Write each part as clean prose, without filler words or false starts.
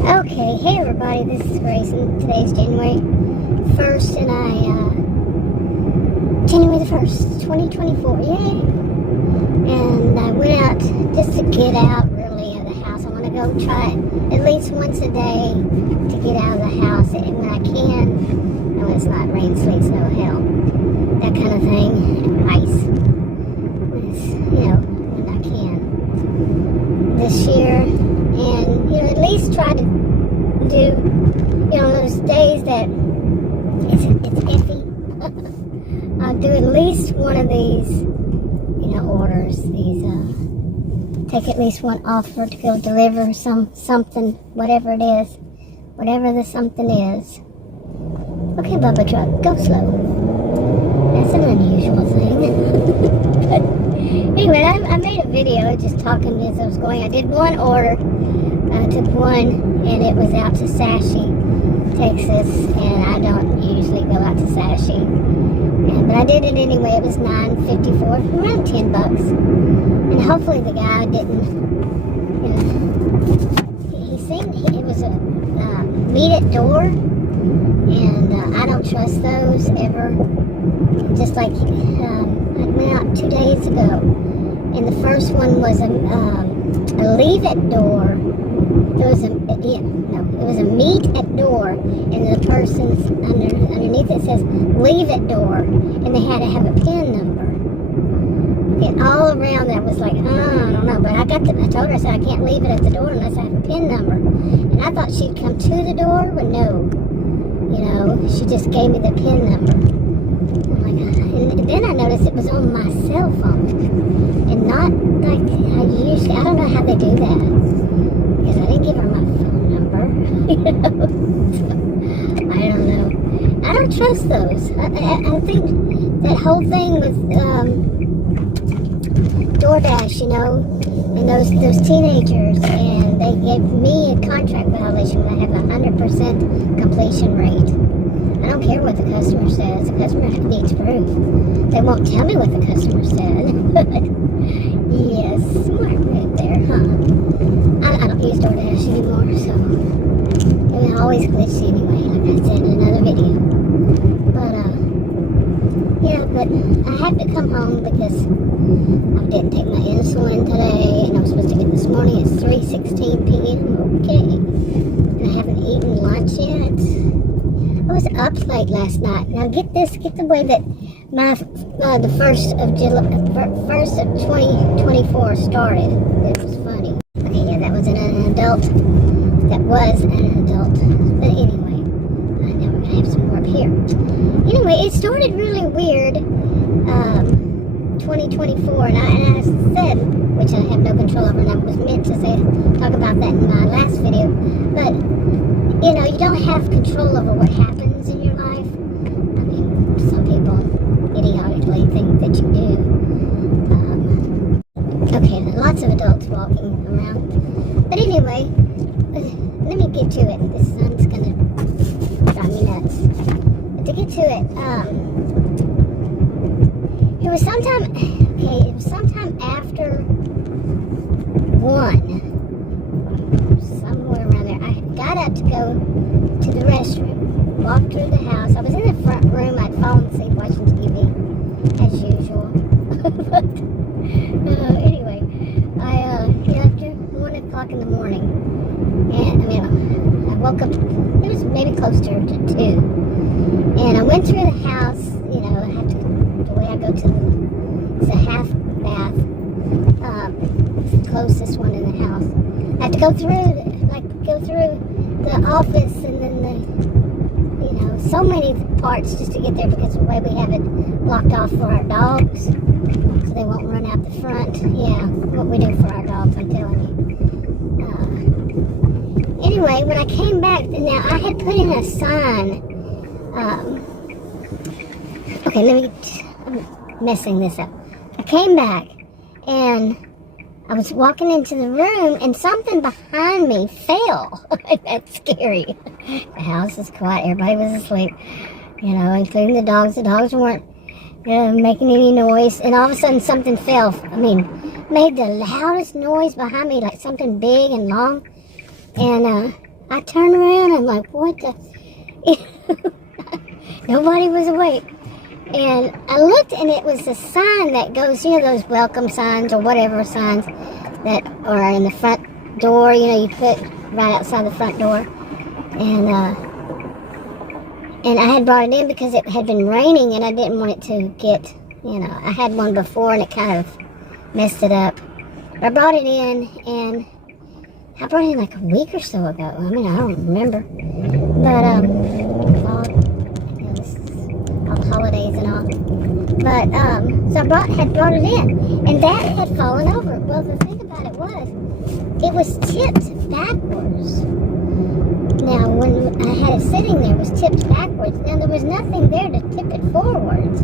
Okay, hey everybody, this is Grace, and today's January 1st, and January the 1st, 2024, yay! And I went out just to get out, really, of the house. I want to go try it at least once a day to get out of the house, and when I can, when it's not rain, sleet, snow, hell, that kind of thing, ice, when I can, this year. And, at least try to do, those days that it's iffy. I'll do at least one of these, orders. Take at least one offer to go deliver something, whatever it is. Whatever the something is. Okay, Bubba Truck, go slow. That's an unusual thing. But anyway, I made a video just talking as I was going. I did one order. Took one, and it was out to Sashi, Texas, and I don't usually go out to Sashi, but I did it anyway. It was $9.54, around $10, and hopefully the guy didn't, he seemed, it was a meet at door, and I don't trust those ever. Just like, I went out 2 days ago, and the first one was a leave at door. It was a meet at door, and the person's underneath it says leave at door, and they had to have a PIN number. And all around that was like, I don't know, but I told her, I said I can't leave it at the door unless I have a PIN number. And I thought she'd come to the door, but no, she just gave me the PIN number. I'm like, and then I noticed it was on my cell phone, and not like I usually. I don't know how they do that. Because I didn't give her my phone number, I don't know. I don't trust those. I think that whole thing with DoorDash, and those teenagers, and they gave me a contract violation when I have 100% completion rate. I don't care what the customer says. The customer needs proof. They won't tell me what the customer said. Yes, smart right there, huh? I don't use DoorDash anymore, so it always glitchy anyway, like I said in another video. But I had to come home because I didn't take my insulin today, and I was supposed to get this morning. It's 3:16 p.m. Okay, and I haven't eaten lunch yet. I was up late last night. Now get the way that my the first of 2024 started. It was funny. Okay, yeah, that was an adult. That was an adult. But anyway, now we're gonna have some more up here. Anyway, it started really weird. 2024, and I said, which I have no control over, and I was meant to talk about that in my last video. But you don't have control over what happens in your life. I mean, some people idiotically think that you do. Okay, lots of adults walking around. But anyway, let me get to it. This sun's gonna drive me nuts. But to get to it, it was sometime after 1. Somewhere around there. I got up to go to the restroom, walked through the house. I was in the front room. I'd fallen asleep watching TV, as usual. But anyway, after 1 o'clock in the morning, and I woke up. It was maybe close to 2, and I went through the house. I have to. The way I go to it's a half bath. It's the closest one in the house. I have to go through the office, and then so many parts just to get there, because the way we have it blocked off for our dogs, so they won't run out the front. Yeah, what we do for our dogs, I'm telling you. Anyway, when I came back, now I had put in a sign. Okay, I'm messing this up. I came back, and I was walking into the room, and something behind me fell. That's scary. The house is quiet. Everybody was asleep, including the dogs. The dogs weren't making any noise, and all of a sudden something fell. made the loudest noise behind me, like something big and long. And I turned around, I'm like, what the? Nobody was awake. And I looked, and it was a sign that goes, you know, those welcome signs or whatever signs that are in the front door, you know, you put right outside the front door. And I had brought it in because it had been raining, and I didn't want it to get, you know, I had one before, and it kind of messed it up. I brought it in, and I brought it in like a week or so ago. I mean, I don't remember. But, well, you know, this is all holidays and all. But, so I had brought it in, and that had fallen over. Well, the thing about it was tipped backwards. Now, when I had it sitting there, it was tipped backwards. Now, there was nothing there to tip it forwards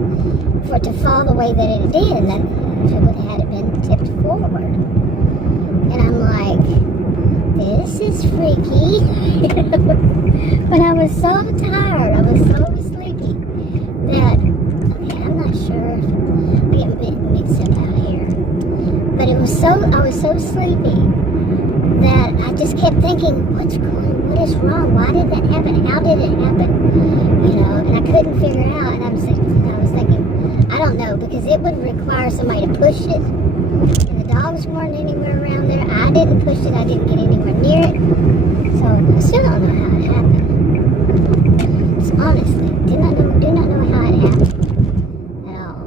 for it to fall the way that it did. And that it would have had it been tipped forward. And I'm like, this is freaky. But I was so tired, I was so sleepy that, okay, I'm not sure. I'm getting mixed up out here. But I was so sleepy that I just kept thinking, what is wrong? Why did that happen? How did it happen? You know, and I couldn't figure it out. And I was thinking, I don't know, because it would require somebody to push it. And the dogs weren't anywhere around there. I didn't push it. I didn't get anywhere near it. So I still don't know how it happened. Just honestly, do not know how it happened at all.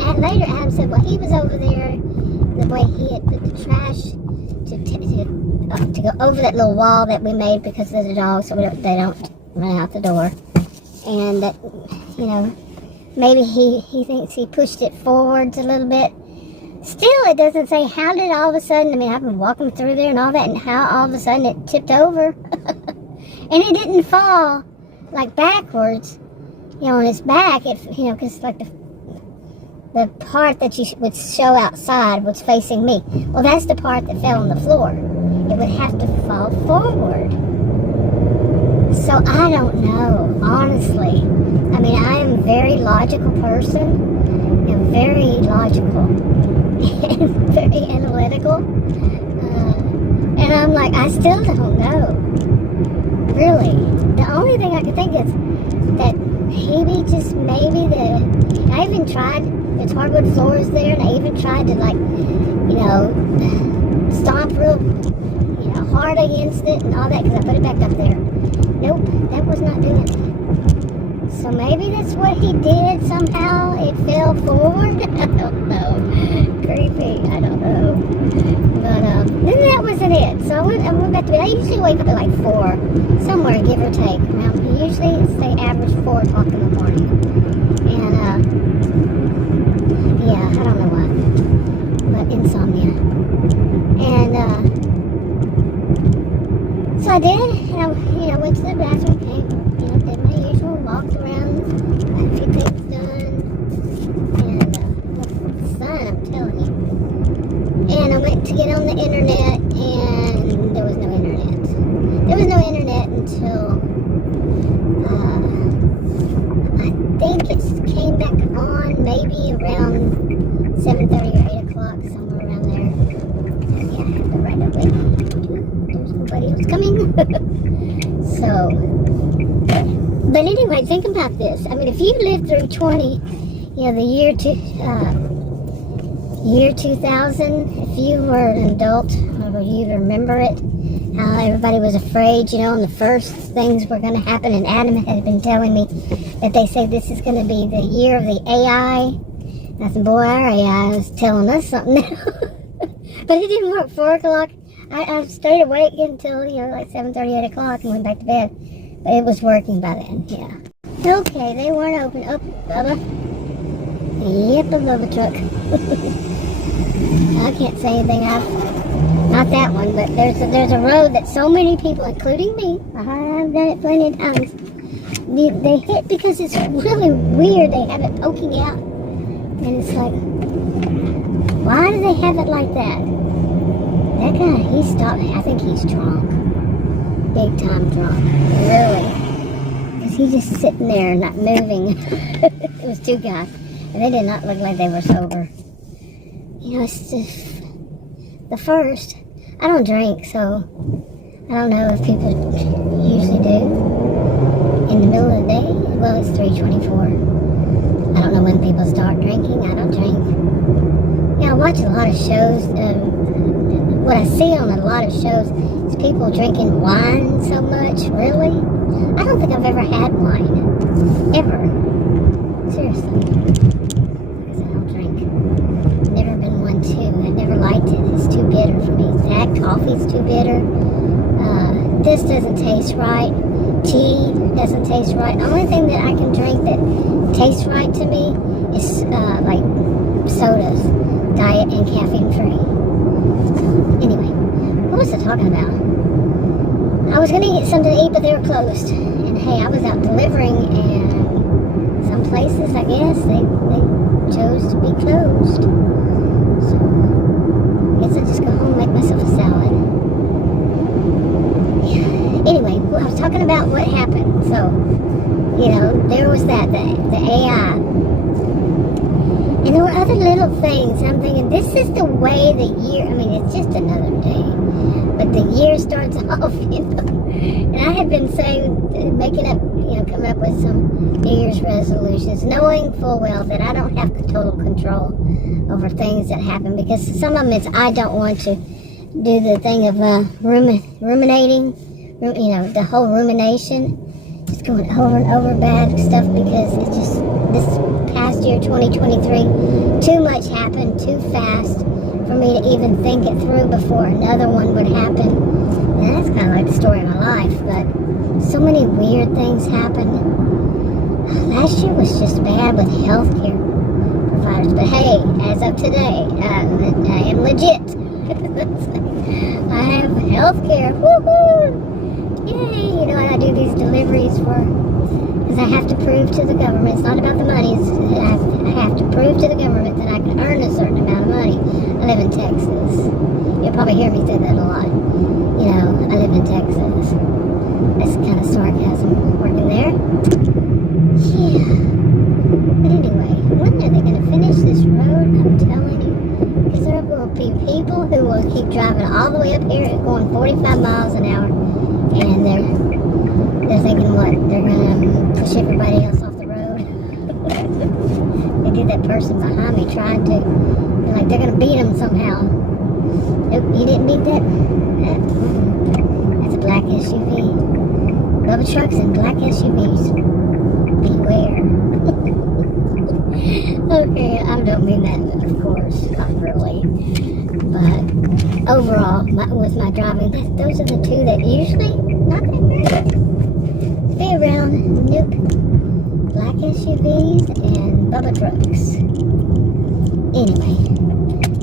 And later Adam said, well, he was over there, the way he had put the trash to go over that little wall that we made because of the dogs, so they don't run out the door. And that, you know, maybe he thinks he pushed it forwards a little bit. Still, it doesn't say how did all of a sudden, I mean, I've been walking through there and all that, and how all of a sudden it tipped over. And it didn't fall, like, backwards, you know, on its back, you know, because, like, the part that you would show outside was facing me. Well, that's the part that fell on the floor. It would have to fall forward. So I don't know, honestly. I mean, I am a very logical person. I'm very logical and very analytical. And I'm like, I still don't know. Really. The only thing I can think is that I even tried, there's hardwood floors there, and I even tried to, like, you know, stomp real, you know, hard against it and all that, because I put it back up there. Nope, that was not doing it. So maybe that's what he did somehow. It fell forward. I don't know. Creepy. I don't know. But then that wasn't it. So I went back to bed. I usually wake up at like 4, somewhere, give or take. Usually it's the average 4 o'clock in the morning. And yeah, I don't know why. But insomnia. And so I did. And I went to the bathroom, came, did my usual, walked around, got a few things done, and the sun, I'm telling you. And I went to get on the internet, and there was no internet. There was no internet until, I think it came back on maybe around 7:30 or 8 o'clock, somewhere around there. Yeah, I had to right away. There's nobody else coming. So, but anyway, think about this. I mean, if you lived through the year 2000, if you were an adult, or you remember it, how everybody was afraid, and the first things were going to happen, and Adam had been telling me that they say this is going to be the year of the AI. I said, boy, our AI was telling us something now. But it didn't work. 4 o'clock. I stayed awake until, like 7:30, 8 o'clock and went back to bed. But it was working by then, yeah. Okay, they weren't open. Oh, Bubba. Yep, a Bubba truck. I can't say anything. Not that one, but there's a road that so many people, including me, I've done it plenty of times, they hit because it's really weird. They have it poking out. And it's like, why do they have it like that? That guy, he stopped. I think he's drunk. Big time drunk. Really. Because he's just sitting there not moving. It was 2 guys. And they did not look like they were sober. It's just the first. I don't drink, so I don't know if people usually do in the middle of the day. Well, it's 3:24. I don't know when people start drinking. I don't drink. Yeah, I watch a lot of shows. What I see on a lot of shows is people drinking wine so much. Really? I don't think I've ever had wine. Ever. Seriously. Because I don't drink. Never been one to. I never liked it. It's too bitter for me. That coffee's too bitter. This doesn't taste right. Tea doesn't taste right. The only thing that I can drink that tastes right to me is like sodas, diet and caffeine free. So anyway, what was I talking about? I was gonna get something to eat, but they were closed. And hey, I was out delivering, and some places, I guess, they chose to be closed. So I guess I just go home and make myself a salad. Anyway, I was talking about what happened. So, you know, there was that, the AI. And there were other little things. I'm thinking, this is the way the year, I mean, it's just another day. But the year starts off, you know. And I had been saying, making up, you know, coming up with some New Year's resolutions, knowing full well that I don't have total control over things that happen. Because some of them is I don't want to do the thing of ruminating. You know, the whole rumination, just going over and over bad stuff, because it's just, this past year, 2023, too much happened too fast for me to even think it through before another one would happen. And that's kind of like the story of my life, but so many weird things happened. Last year was just bad with healthcare providers, but hey, as of today, I am legit. I have healthcare, woohoo! Yay! You know, I do these deliveries because I have to prove to the government, it's not about the money, I have to prove to the government that I can earn a certain amount of money. I live in Texas. You'll probably hear me say that a lot. You know, I live in Texas. That's kind of sarcasm working there. Yeah. But anyway, when are they going to finish this road? I'm telling you. Because there will be people who will keep driving all the way up here at going 45 miles an hour. And they're thinking, what? They're going to push everybody else off the road. They did that person behind me trying to. They're like, they're going to beat them somehow. Nope, you didn't beat that. That's a black SUV. Bubba trucks and black SUVs. Beware. Okay, I don't mean that, of course. Not really. But overall, with my driving, those are the two that usually not that great. Stay around. Nope. Black SUVs and Bubba trucks. Anyway,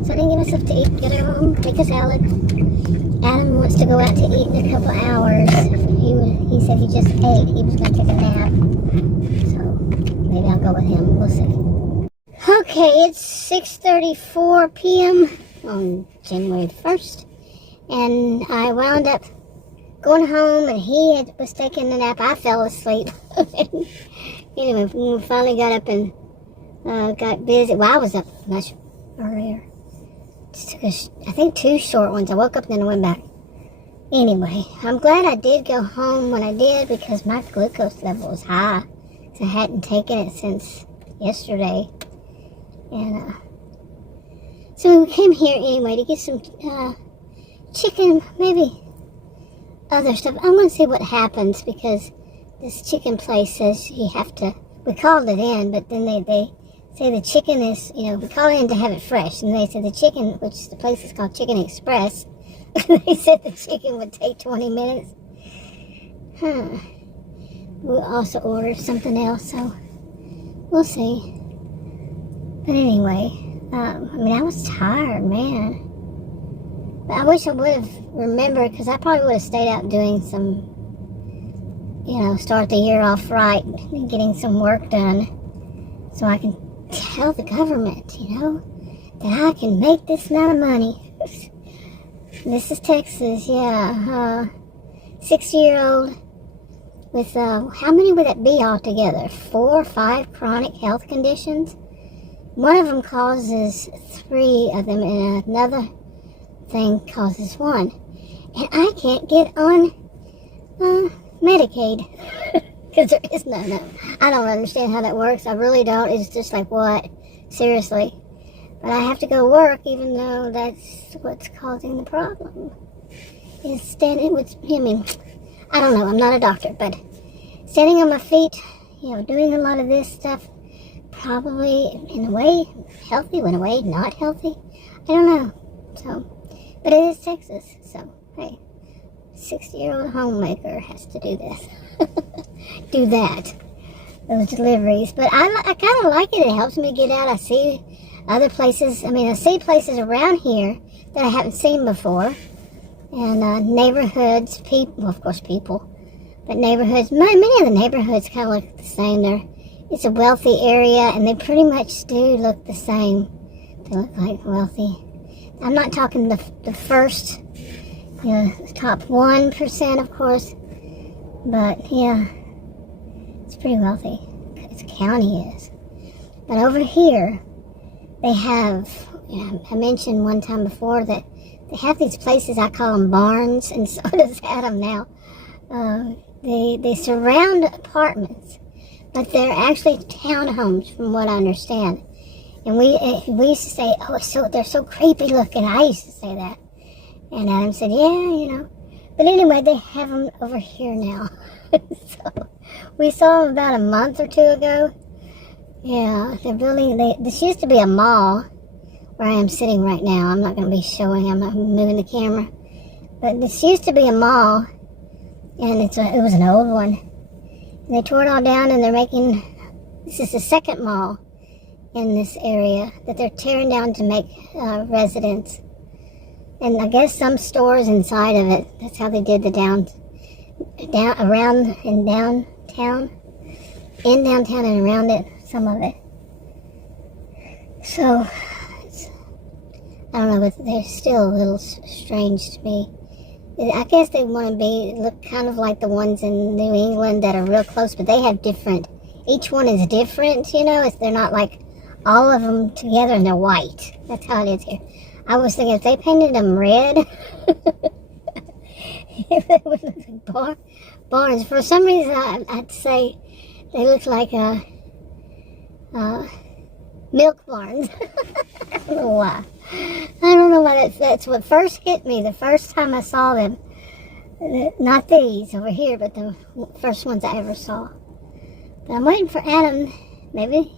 so I didn't get myself to eat. Gotta go home, make a salad. Adam wants to go out to eat in a couple hours. He said he just ate. He was going to take a nap. So maybe I'll go with him. We'll see. Okay, it's 6:34 p.m. on January 1st. And I wound up going home, and he was taking a nap. I fell asleep. Anyway, when we finally got up and got busy. Well, I was up much earlier. Just took I think 2 short ones. I woke up and then I went back. Anyway, I'm glad I did go home when I did, because my glucose level was high. So I hadn't taken it since yesterday. And so we came here anyway to get some chicken, maybe other stuff. I want to see what happens, because this chicken place says you have to, we called it in, but then they say the chicken is, you know, we call it in to have it fresh, and they said the chicken, which the place is called Chicken Express, they said the chicken would take 20 minutes. We'll also order something else, so we'll see. But anyway, I mean, I was tired, man. But I wish I would have remembered, because I probably would have stayed out doing some, you know, start the year off right and getting some work done, so I can tell the government, you know, that I can make this amount of money. This is Texas, yeah. 60-year-old with, how many would that be altogether? 4 or 5 chronic health conditions? One of them causes 3 of them, and another thing causes one. And I can't get on Medicaid. Because there is no. I don't understand how that works. I really don't. It's just like, what? Seriously. But I have to go work even though that's what's causing the problem. Is standing with, I don't know. I'm not a doctor, but standing on my feet, doing a lot of this stuff, probably in a way healthy, in a way not healthy. I don't know. So, but it is Texas, so hey, 60-year-old homemaker has to do this. Do that. Those deliveries. But I kind of like it. It helps me get out. I see other places. I see places around here that I haven't seen before. And neighborhoods, of course people. But neighborhoods, many of the neighborhoods kind of look the same. It's a wealthy area, and they pretty much do look the same. They look like wealthy. I'm not talking the first, top 1%, of course. But, yeah, it's pretty wealthy. Its county is. But over here, they have, I mentioned one time before that they have these places, I call them barns, and so does Adam now. They surround apartments, but they're actually townhomes from what I understand. And we used to say, oh, they're so creepy looking. I used to say that. And Adam said, yeah, But anyway, they have them over here now. So we saw them about a month or two ago. Yeah, they're building, this used to be a mall where I am sitting right now. I'm not going to be showing, I'm not moving the camera. But this used to be a mall, and it was an old one. And they tore it all down, and they're making, this is the second mall in this area that they're tearing down to make residents. And I guess some stores inside of it. That's how they did the around and downtown. In downtown and around it, some of it. So, I don't know, but they're still a little strange to me. I guess they want to look kind of like the ones in New England that are real close, but they have different, each one is different, they're not like all of them together and they're white. That's how it is here. I was thinking if they painted them red, if they would look like barns. For some reason, I'd say they look like milk barns. I don't know why. I don't know why that's what first hit me the first time I saw them. Not these over here, but the first ones I ever saw. But I'm waiting for Adam. Maybe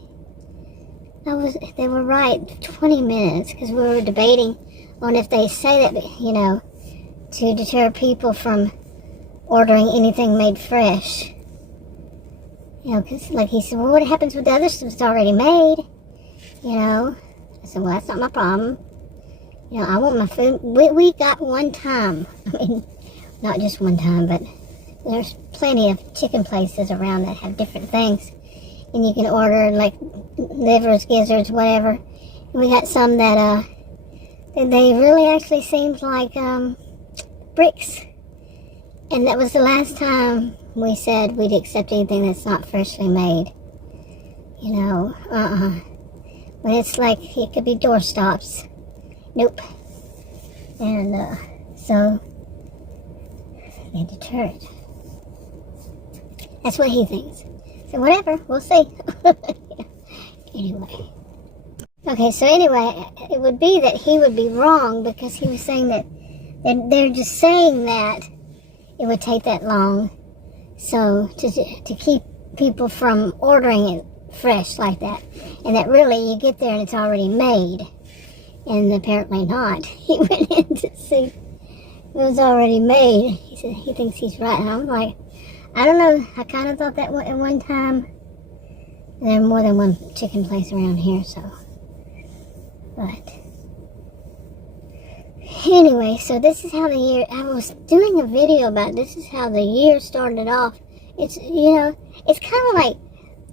they were right, 20 minutes, because we were debating on if they say that, to deter people from ordering anything made fresh. Because like he said, well, what happens with the other stuff that's already made? I said, well, that's not my problem. I want my food. We got one time. Not just one time, but there's plenty of chicken places around that have different things. And you can order, like, livers, gizzards, whatever. And we got some that, they really actually seemed like, bricks. And that was the last time we said we'd accept anything that's not freshly made. But it's like, it could be doorstops. Nope. And, so, they deter it. That's what he thinks. So whatever, we'll see. Anyway. Okay, so anyway, it would be that he would be wrong because he was saying that they're just saying that it would take that long. So to keep people from ordering it fresh like that. And that really you get there and it's already made. And apparently not. He went in to see it was already made. He said he thinks he's right. And I'm like, I don't know. I kind of thought that at one time. There's more than one chicken place around here, so. But anyway, so this is how the year. I was doing a video about this is how the year started off. It's it's kind of like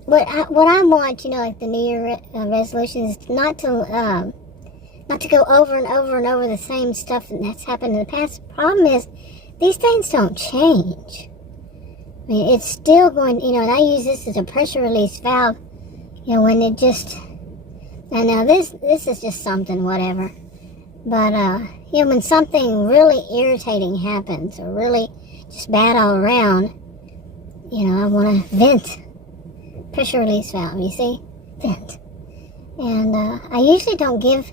what I want. Like the New Year resolution is not to go over and over and over the same stuff that's happened in the past. The problem is these things don't change. It's still going, and I use this as a pressure release valve, when it just, now this is just something, whatever. But, when something really irritating happens, or really just bad all around, I want to vent. Pressure release valve, you see? Vent. And I usually don't give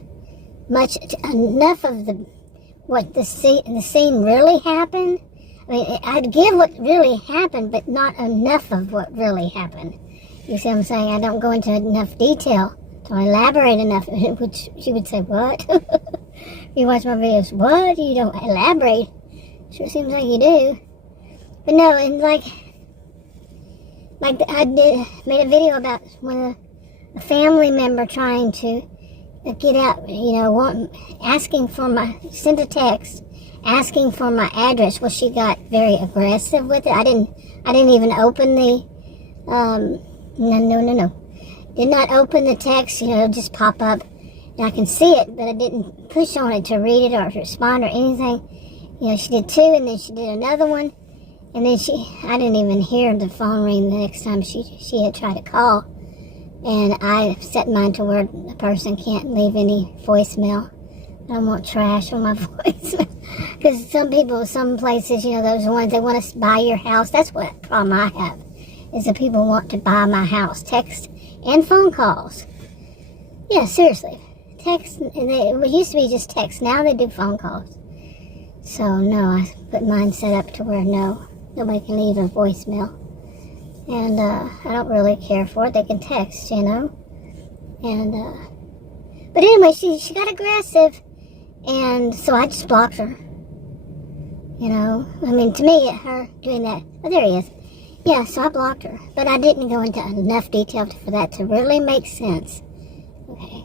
enough of the scene really happened. I mean, I'd give what really happened, but not enough of what really happened. You see what I'm saying? I don't go into enough detail. Don't elaborate enough. Which she would say, what? You watch my videos, what? You don't elaborate. Sure seems like you do. But no, and like I made a video about when a family member trying to get out, sent a text asking for my address. Well, she got very aggressive with it. I didn't even open the, no. Did not open the text, it'll just pop up. And I can see it, but I didn't push on it to read it or to respond or anything. She did two, and then she did another one. And then I didn't even hear the phone ring the next time she had tried to call. And I set mine to where the person can't leave any voicemail. I don't want trash on my voicemail. Because some places, those ones, they want to buy your house. That's what problem I have, is that people want to buy my house. Text and phone calls. Yeah, seriously. Text, and it used to be just text. Now they do phone calls. So, no, I put mine set up to where nobody can leave a voicemail. And I don't really care for it. They can text, And, but anyway, she got aggressive. And so I just blocked her. I mean, to me, her doing that, oh, there he is. Yeah, so I blocked her. But I didn't go into enough detail for that to really make sense. Okay.